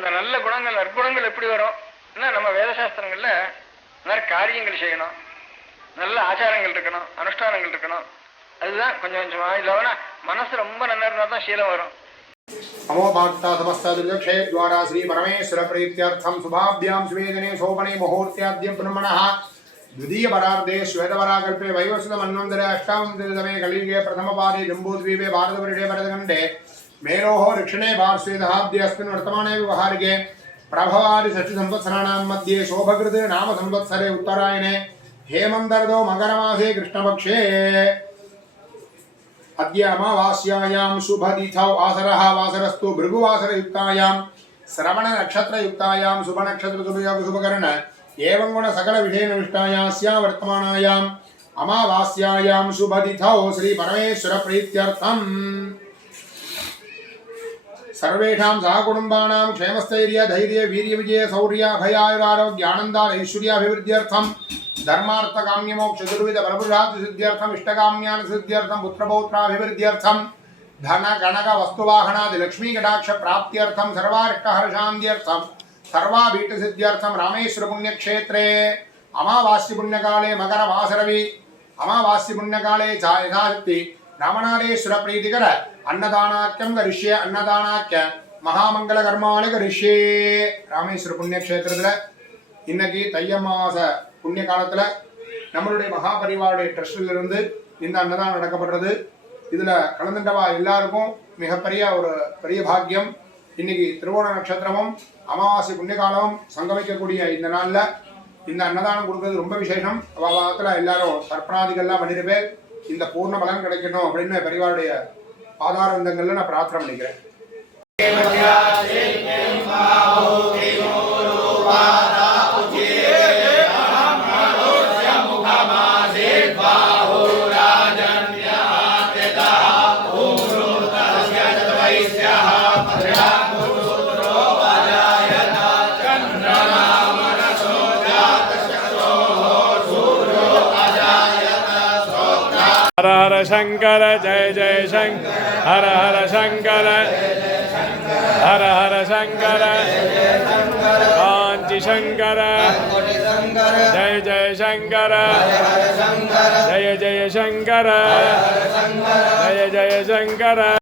அந்த நல்ல குணங்கள் நற்குணங்கள் எப்படி வரும் நம்ம வேதசாஸ்திரங்கள்ல நிறைய காரியங்கள் செய்யணும் நல்ல ஆச்சாரங்கள் இருக்கணும் அனுஷ்டானங்கள் இருக்கணும் அதுதான் கொஞ்சம் கொஞ்சமா இல்லைன்னா மனசு ரொம்ப நல்லா இருந்தா தான் சீலம் வரும் अमोभाक्ता समस्तदुर्गक्षे द्वारा श्री परमेश्वर प्रीत्यर्थम शुभाभ्यां सुवेदने शोभने मुहूर्त्याद्य ब्रह्मणः द्वितीय परार्धे श्वेतपराकल्पे वैवस्वत मन्वन्तरे अष्टाविंशतितमे कलियुगे प्रथमपादे जम्बूद्वीपे भारतवर्षे भरतखण्डे मेरोः रक्षणे पार्श्वे दहाब्दे अस्मिन् वर्तमाने व्यवहारिके प्रभवादिषट्सम्वत्सराणां मध्ये शोभकृत् नाम संवत्सरे उत्तरायणे हेमन्तर्दो मकरमासे कृष्णपक्षे। अद्य अमावास्यायां शुभदिथौ आसरः वासरस्तु भृगुवासरयुक्तायां श्रवणनक्षत्रयुक्तायां शुभनक्षत्रसुभयोगशुभकरण एवं गुणसकलविषयनिष्ठायां स्या वर्तमानायाम् अमावास्यायां शुभदिथौ श्रीपरमेश्वरप्रीत्यर्थम्। सर्वेषां सहकुटुम्बानां क्षेमस्थैर्य, धैर्य वीर्यविजय शौर्य अभयायुरारोग्यानन्दादैश्वर्याभिवृद्ध्यर्थं धर्मार्थकाम्यमोक्ष चतुर्विध फलपुरुषार्थसिद्ध्यर्थम् इष्टकाम्यानुसिद्ध्यर्थं पुत्रपौत्राभिवृद्ध्यर्थं, धन, गणक, वस्तुवाहनादि लक्ष्मीकटाक्षप्राप्त्यर्थं सर्वारिष्टहर्षान्त्यर्थं सर्वाभीष्टसिद्ध्यर्थं रामेश्वरपुण्यक्षेत्रे अमावास्यपुण्यकाले मकरवासरवि अमावास्यपुण्यकाले च यथाशक्ति ರಾಮನಾರೇಶ್ವರ ಪ್ರೀತಿಕರ ಅನ್ನದಾನಾಖ್ಯಂ ಕರಿಷ್ಯೆ ಅನ್ನದಾನಾಖ್ಯ மகாமங்கள கர்மாலி கரிஷே ராமேஸ்வர புண்ணிய கஷேத்திரத்தில் இன்னைக்கு தைய புண்ணிய காலத்தில் நம்மளுடைய மகாபரிவாருடைய ட்ரஸ்டிலிருந்து இந்த அன்னதானம் நடக்கப்படுறது. இதில் கலந்துட்டவா எல்லாருக்கும் மிகப்பெரிய ஒரு பெரிய பாக்கியம். இன்னைக்கு திருவோண நட்சத்திரமும் அமாவாசை புண்ணியகாலமும் சங்கமிக்கக்கூடிய இந்த நாளில் இந்த அன்னதானம் கொடுக்கறது ரொம்ப விசேஷம். அவ எல்லாரும் தர்ப்பணாதிகள்லாம் பண்ணியிருப்பேன் இந்த பூர்ண பலன் கிடைக்கணும் அப்படின்னு பெரியவாருடைய ஆதாரந்தங்கள்ல நான் பிரார்த்தனை பண்ணிக்கிறேன். हर हर शंकर जय जय शंकर हर हर शंकर हर हर शंकर कांची शंकर जय जय शंकर जय जय शंकर जय जय शंकर